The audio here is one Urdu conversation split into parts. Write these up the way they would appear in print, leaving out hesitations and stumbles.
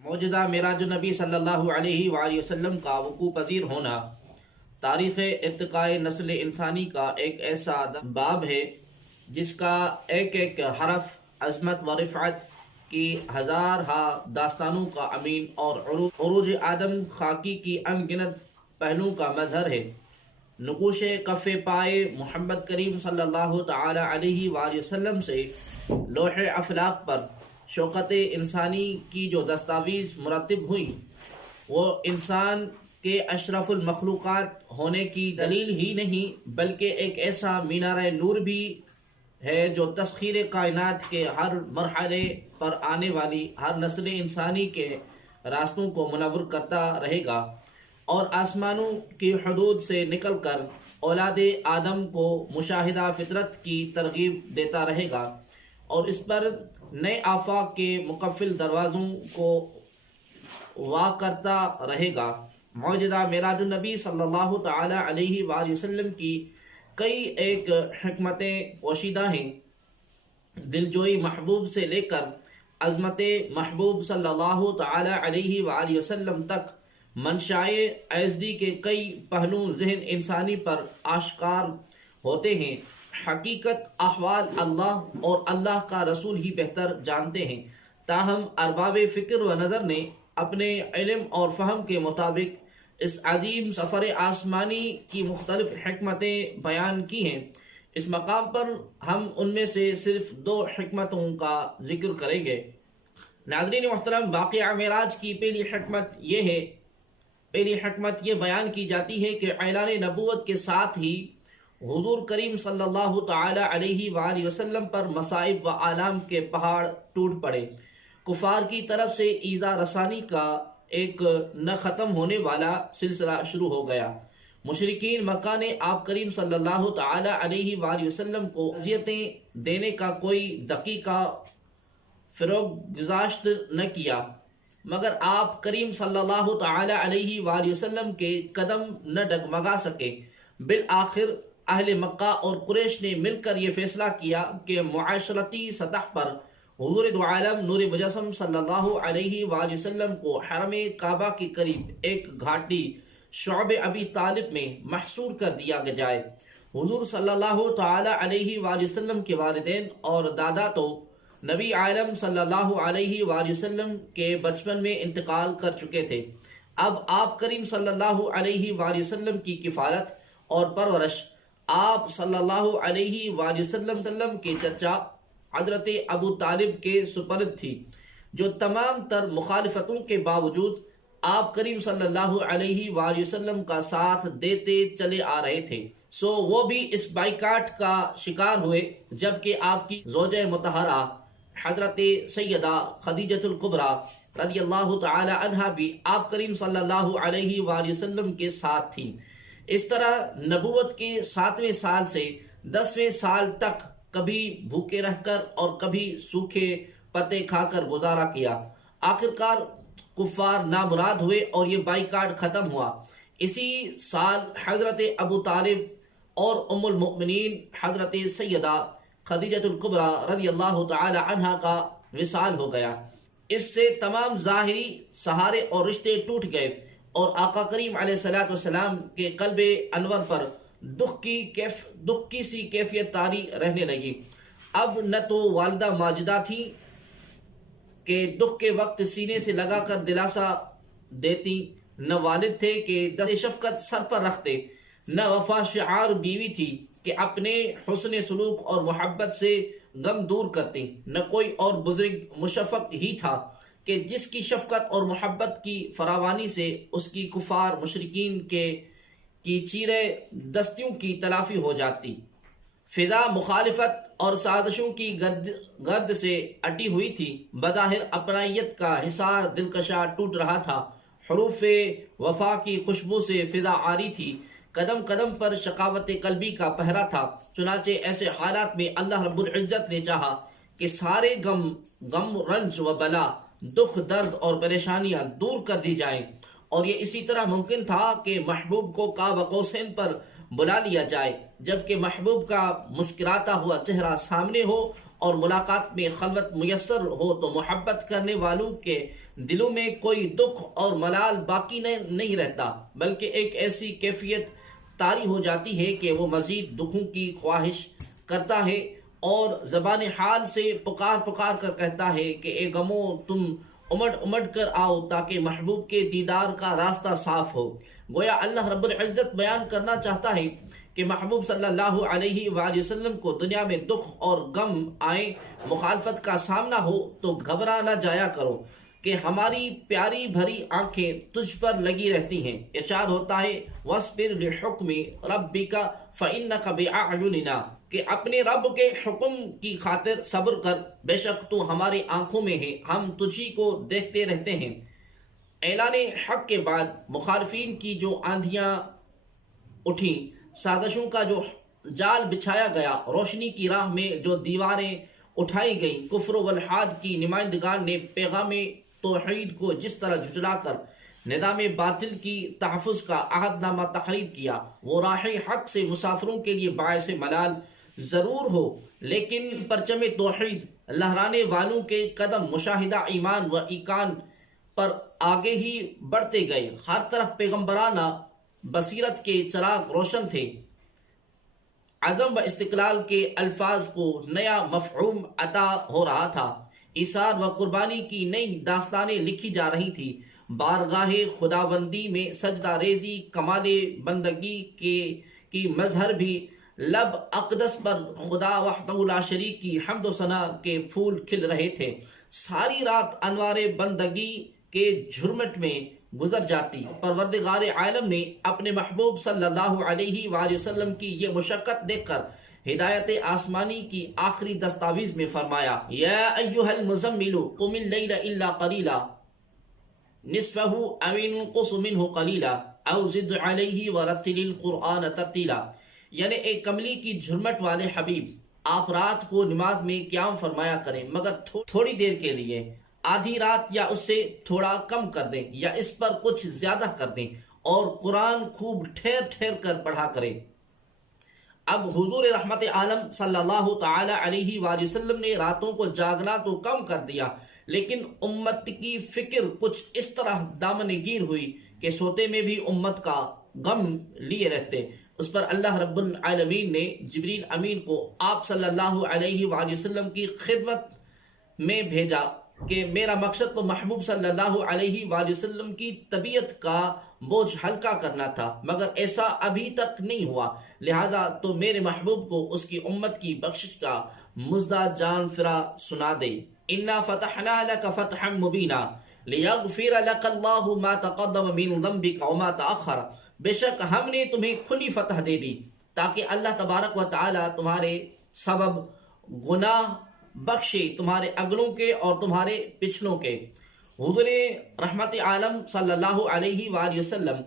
موجودہ معراج النبی صلی اللہ علیہ وآلہ وسلم کا وقوع پذیر ہونا تاریخ ارتقاء نسل انسانی کا ایک ایسا باب ہے جس کا ایک ایک حرف عظمت و رفعت کی ہزارہا داستانوں کا امین اور عروج آدم خاکی کی ان گنت پہلوؤں کا مظہر ہے۔ نقوش کف پائے محمد کریم صلی اللہ تعالی علیہ وآلہ وسلم سے لوح افلاق پر شوکت انسانی کی جو دستاویز مرتب ہوئی وہ انسان کے اشرف المخلوقات ہونے کی دلیل ہی نہیں بلکہ ایک ایسا مینار نور بھی ہے جو تسخیر کائنات کے ہر مرحلے پر آنے والی ہر نسل انسانی کے راستوں کو منور کرتا رہے گا اور آسمانوں کی حدود سے نکل کر اولاد آدم کو مشاہدہ فطرت کی ترغیب دیتا رہے گا اور اس پر نئے آفاق کے مقفل دروازوں کو وا کرتا رہے گا۔ موجودہ معراج النبی صلی اللہ تعالی علیہ وآلہ وسلم کی کئی ایک حکمتیں پوشیدہ ہیں۔ دلجوئی محبوب سے لے کر عظمت محبوب صلی اللہ تعالی علیہ وآلہ وسلم تک منشائے ایزدی کے کئی پہلو ذہن انسانی پر آشکار ہوتے ہیں۔ حقیقت احوال اللہ اور اللہ کا رسول ہی بہتر جانتے ہیں، تاہم ارباب فکر و نظر نے اپنے علم اور فہم کے مطابق اس عظیم سفر آسمانی کی مختلف حکمتیں بیان کی ہیں۔ اس مقام پر ہم ان میں سے صرف دو حکمتوں کا ذکر کریں گے۔ ناظرین محترم، واقعہ معراج کی پہلی حکمت یہ بیان کی جاتی ہے کہ اعلان نبوت کے ساتھ ہی حضور کریم صلی اللہ تعالی علیہ وآلہ وسلم پر مصائب و آلام کے پہاڑ ٹوٹ پڑے۔ کفار کی طرف سے ایذا رسانی کا ایک نہ ختم ہونے والا سلسلہ شروع ہو گیا۔ مشرکین مکہ نے آپ کریم صلی اللہ تعالی علیہ وآلہ وسلم کو اذیتیں دینے کا کوئی دقیقہ فروغ گذاشت نہ کیا، مگر آپ کریم صلی اللہ تعالی علیہ وآلہ وسلم کے قدم نہ ڈگمگا سکے۔ بالآخر اہل مکہ اور قریش نے مل کر یہ فیصلہ کیا کہ معاشرتی سطح پر حضور دو عالم نور مجسم صلی اللہ علیہ وآلہ وسلم کو حرم کعبہ کے قریب ایک گھاٹی شعب ابی طالب میں محصور کر دیا جائے۔ حضور صلی اللہ تعالی علیہ وآلہ وسلم کے والدین اور دادا تو نبی عالم صلی اللہ علیہ وآلہ وسلم کے بچپن میں انتقال کر چکے تھے۔ اب آپ کریم صلی اللہ علیہ وآلہ وسلم کی کفالت اور پرورش آپ صلی اللہ علیہ وآلہ وسلم کے چچا حضرت ابو طالب کے سپرد تھی، جو تمام تر مخالفتوں کے باوجود آپ کریم صلی اللہ علیہ وآلہ وسلم کا ساتھ دیتے چلے آ رہے تھے۔ سو وہ بھی اس بائیکاٹ کا شکار ہوئے، جبکہ آپ کی زوجہ مطہرہ حضرت سیدہ خدیجہ الکبریٰ رضی اللہ تعالی عنہا بھی آپ کریم صلی اللہ علیہ وآلہ وسلم کے ساتھ تھیں۔ اس طرح نبوت کے 7ویں سال سے 10ویں سال تک کبھی بھوکے رہ کر اور کبھی سوکھے پتے کھا کر گزارا کیا۔ آخرکار کفار نامراد ہوئے اور یہ بائیکاٹ ختم ہوا۔ اسی سال حضرت ابو طالب اور ام المؤمنین حضرت سیدہ خدیجہ الکبریٰ رضی اللہ تعالی عنہا کا وصال ہو گیا۔ اس سے تمام ظاہری سہارے اور رشتے ٹوٹ گئے اور آقا کریم علیہ السلام کے قلب انور پر دکھ کی سی کیفیت طاری رہنے لگی۔ اب نہ تو والدہ ماجدہ تھیں کہ دکھ کے وقت سینے سے لگا کر دلاسا دیتی، نہ والد تھے کہ دست شفقت سر پر رکھتے، نہ وفا شعار بیوی تھی کہ اپنے حسن سلوک اور محبت سے غم دور کرتی، نہ کوئی اور بزرگ مشفق ہی تھا کہ جس کی شفقت اور محبت کی فراوانی سے اس کی کفار مشرکین کی چیرے دستیوں کی تلافی ہو جاتی۔ فضا مخالفت اور سازشوں کی گرد سے اٹی ہوئی تھی۔ بظاہر اپنائیت کا حصار دلکشا ٹوٹ رہا تھا، حروف وفا کی خوشبو سے فضا آری تھی، قدم قدم پر شقاوت قلبی کا پہرا تھا۔ چنانچہ ایسے حالات میں اللہ رب العزت نے چاہا کہ سارے غم رنج و بلا، دکھ درد اور پریشانیاں دور کر دی جائیں، اور یہ اسی طرح ممکن تھا کہ محبوب کو قاب قوسین پر بلا لیا جائے، جبکہ محبوب کا مسکراتا ہوا چہرہ سامنے ہو اور ملاقات میں خلوت میسر ہو تو محبت کرنے والوں کے دلوں میں کوئی دکھ اور ملال باقی نہیں رہتا، بلکہ ایک ایسی کیفیت طاری ہو جاتی ہے کہ وہ مزید دکھوں کی خواہش کرتا ہے اور زبان حال سے پکار پکار کر کہتا ہے کہ اے غموں تم امڑ کر آؤ تاکہ محبوب کے دیدار کا راستہ صاف ہو۔ گویا اللہ رب العزت بیان کرنا چاہتا ہے کہ محبوب صلی اللہ علیہ وآلہ وسلم کو دنیا میں دکھ اور غم آئے، مخالفت کا سامنا ہو تو گھبرا نہ جایا کرو کہ ہماری پیاری بھری آنکھیں تجھ پر لگی رہتی ہیں۔ ارشاد ہوتا ہے وَاصْبِرْ لِحُکْمِ رَبِّكَ فَإِنَّكَ بِأَعْيُنِنَا، کہ اپنے رب کے حکم کی خاطر صبر کر، بے شک تو ہماری آنکھوں میں ہے، ہم تجھی کو دیکھتے رہتے ہیں۔ اعلان حق کے بعد مخالفین کی جو آندھیاں اٹھیں، سازشوں کا جو جال بچھایا گیا، روشنی کی راہ میں جو دیواریں اٹھائی گئیں، کفر و الحاد کی نمائندگان نے پیغام توحید کو جس طرح جھٹلا کر نظام باطل کی تحفظ کا عہد نامہ تحریر کیا، وہ راہ حق سے مسافروں کے لیے باعث ملال ضرور ہو، لیکن پرچم توحید لہرانے والوں کے قدم مشاہدہ ایمان و ایقان پر آگے ہی بڑھتے گئے۔ ہر طرف پیغمبرانہ بصیرت کے چراغ روشن تھے، عزم و استقلال کے الفاظ کو نیا مفہوم عطا ہو رہا تھا، ایثار و قربانی کی نئی داستانیں لکھی جا رہی تھی، بارگاہ خداوندی میں سجدہ ریزی کمال بندگی کی مظہر بھی، لب اقدس پر خدا وحدہ لا شریک کی حمد و ثنا کے پھول کھل رہے تھے۔ ساری رات انوار بندگی کے جھرمٹ میں گزر جاتی۔ پروردگار عالم نے اپنے محبوب صلی اللہ علیہ وآلہ وسلم کی یہ مشقت دیکھ کر ہدایت آسمانی کی آخری دستاویز میں فرمایا یا ایھا المزمل قم اللیل الا قلیلا نصفہ او انقص منہ قلیلا او زد علیہ ورتل القرآن ترتیلا، یعنی ایک کملی کی جھرمٹ والے حبیب، آپ رات کو نماز میں قیام فرمایا کریں مگر تھوڑی دیر کے لیے، آدھی رات یا اس سے تھوڑا کم کر دیں یا اس پر کچھ زیادہ کر دیں، اور قرآن خوب ٹھہر ٹھہر کر پڑھا کریں۔ اب حضور رحمت عالم صلی اللہ تعالی علیہ وآلہ وسلم نے راتوں کو جاگنا تو کم کر دیا، لیکن امت کی فکر کچھ اس طرح دامنگیر ہوئی کہ سوتے میں بھی امت کا غم لیے رہتے۔ اس پر اللہ رب العالمین نے جبریل امین کو آپ صلی اللہ علیہ وآلہ وسلم کی خدمت میں بھیجا کہ میرا مقصد تو محبوب صلی اللہ علیہ وآلہ وسلم کی طبیعت کا بوجھ ہلکا کرنا تھا، مگر ایسا ابھی تک نہیں ہوا، لہذا تو میرے محبوب کو اس کی امت کی بخشش کا مزدہ جان فرا سنا دے۔ انا فتحنا لک فتحا مبینا لیغفر لک اللہ ما تقدم من ذنبک وما تأخر، بے شک ہم نے تمہیں کھلی فتح دے دی تاکہ اللہ تبارک و تعالی تمہارے سبب گناہ بخشے، تمہارے اگلوں کے اور تمہارے پچھلوں کے۔ حضور رحمت عالم صلی اللہ علیہ وآلہ وسلم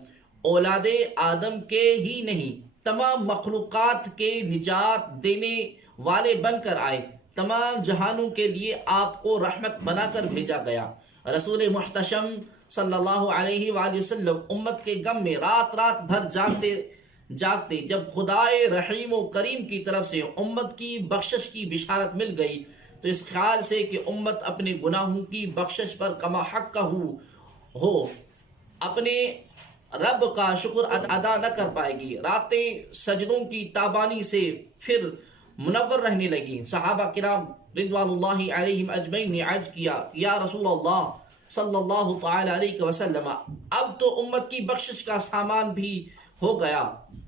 اولاد آدم کے ہی نہیں، تمام مخلوقات کے نجات دینے والے بن کر آئے، تمام جہانوں کے لیے آپ کو رحمت بنا کر بھیجا گیا۔ رسول محتشم صلی اللہ علیہ وآلہ وسلم امت کے غم میں رات رات بھر جاگتے جب خدائے رحیم و کریم کی طرف سے امت کی بخشش کی بشارت مل گئی تو اس خیال سے کہ امت اپنے گناہوں کی بخشش پر کما حق ہو اپنے رب کا شکر ادا نہ کر پائے گی، راتیں سجدوں کی تابانی سے پھر منور رہنے لگی۔ صحابہ کرام رضوان اللہ علیہم اجمعین نے عرض کیا یا رسول اللہ صلی اللہ تعالی علیہ وسلم، اب تو امت کی بخشش کا سامان بھی ہو گیا،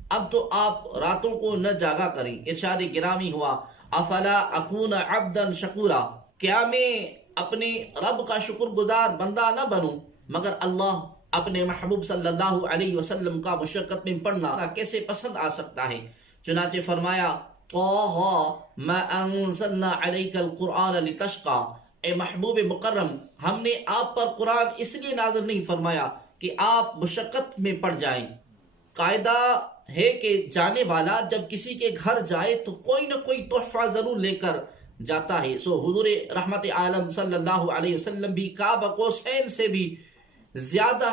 اب تو آپ راتوں کو نہ جاگا کریں۔ ارشاد گرامی ہوا افلا اکون عبدا شکورا، کیا میں اپنے رب کا شکر گزار بندہ نہ بنوں؟ مگر اللہ اپنے محبوب صلی اللہ علیہ وسلم کا مشقت میں پڑھنا کیسے پسند آ سکتا ہے؟ چنانچہ فرمایا طٰہٰ ما انزلنا علیک القرآن لتشقی، اے محبوب مکرم، ہم نے آپ پر قرآن اس لیے نازل نہیں فرمایا کہ آپ مشقت میں پڑ جائیں۔ قاعدہ ہے کہ جانے والا جب کسی کے گھر جائے تو کوئی نہ کوئی تحفہ ضرور لے کر جاتا ہے، سو حضور رحمت عالم صلی اللہ علیہ وسلم بھی کعبہ قوسین سے بھی زیادہ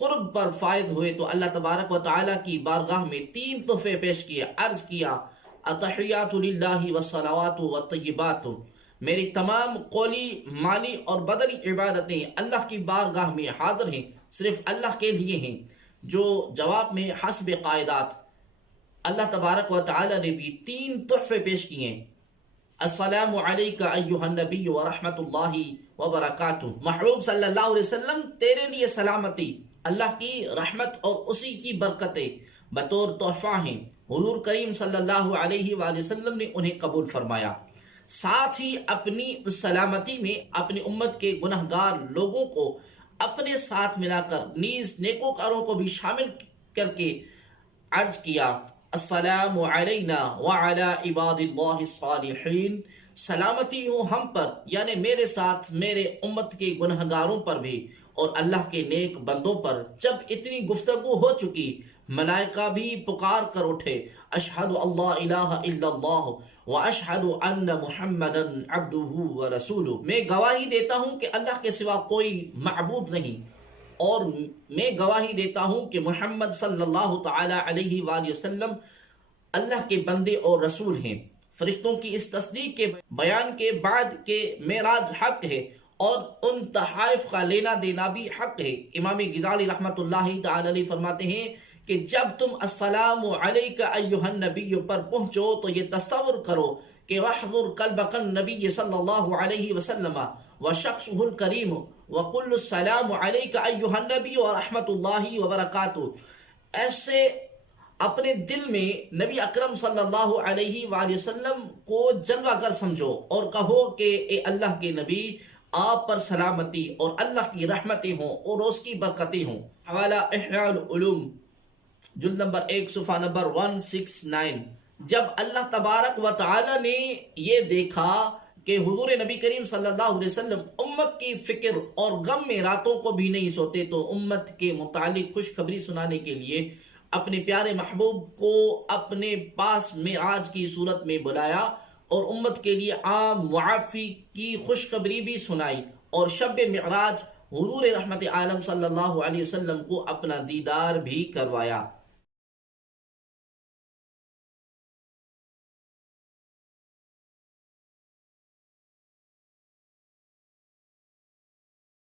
قرب پر فائد ہوئے تو اللہ تبارک و تعالیٰ کی بارگاہ میں 3 تحفے پیش کیے، عرض کیا التحیات للہ والصلوات والطیبات، میری تمام قولی، مالی اور بدنی عبادتیں اللہ کی بارگاہ میں حاضر ہیں، صرف اللہ کے لیے ہیں۔ جو جواب میں حسب قاعدات اللہ تبارک و تعالی نے بھی 3 تحفے پیش کیے ہیں۔ السلام علیک ایھا النبی ورحمۃ اللہ وبرکاتہ، محبوب صلی اللہ علیہ وسلم تیرے لیے سلامتی، اللہ کی رحمت اور اسی کی برکتیں بطور تحفہ ہیں۔ حضور کریم صلی اللہ علیہ وآلہ وسلم نے انہیں قبول فرمایا، ساتھ ہی اپنی سلامتی میں اپنی امت کے گنہگار لوگوں کو اپنے ساتھ ملا کر نیز نیکوکاروں کو بھی شامل کر کے عرض کیا، السلام علینا وعلی عباد اللہ الصالحین، سلامتی ہو ہم پر، یعنی میرے ساتھ میرے امت کے گنہگاروں پر بھی اور اللہ کے نیک بندوں پر۔ جب اتنی گفتگو ہو چکی، ملائکہ بھی پکار کر اٹھے، اشہد اللہ الہ الا اللہ واشہد ان محمدا عبدہ ورسولہ، میں گواہی دیتا ہوں کہ اللہ کے سوا کوئی معبود نہیں، اور میں گواہی دیتا ہوں کہ محمد صلی اللہ تعالی علیہ وآلہ وسلم اللہ کے بندے اور رسول ہیں۔ فرشتوں کی اس تصدیق کے بیان کے بعد کہ معراج حق ہے اور ان تحائف کا لینا دینا بھی حق ہے، امام غزالی رحمۃ اللہ تعالی علیہ فرماتے ہیں کہ جب تم السلام علیک ایھا النبی پر پہنچو تو یہ تصور کرو کہ وَاحْضُرْ قَلْبَكَ النبی صلی اللہ علیہ وسلم وشخصہ الکریم وقل السلام علیک ایھا النبی ورحمۃ اللہ وبرکاتہ، ایسے اپنے دل میں نبی اکرم صلی اللہ علیہ وآلہ وسلم کو جلوہ گر سمجھو اور کہو کہ اے اللہ کے نبی، آپ پر سلامتی اور اللہ کی رحمتیں ہوں اور اس کی برکتیں ہوں۔ حوالہ احیاء العلوم جلد نمبر 1 صفحہ نمبر 169۔ جب اللہ تبارک و تعالی نے یہ دیکھا کہ حضور نبی کریم صلی اللہ علیہ وسلم امت کی فکر اور غم میں راتوں کو بھی نہیں سوتے، تو امت کے متعلق خوشخبری سنانے کے لیے اپنے پیارے محبوب کو اپنے پاس معراج کی صورت میں بلایا اور امت کے لیے عام معافی کی خوشخبری بھی سنائی، اور شب معراج حضور رحمت عالم صلی اللہ علیہ وسلم کو اپنا دیدار بھی کروایا۔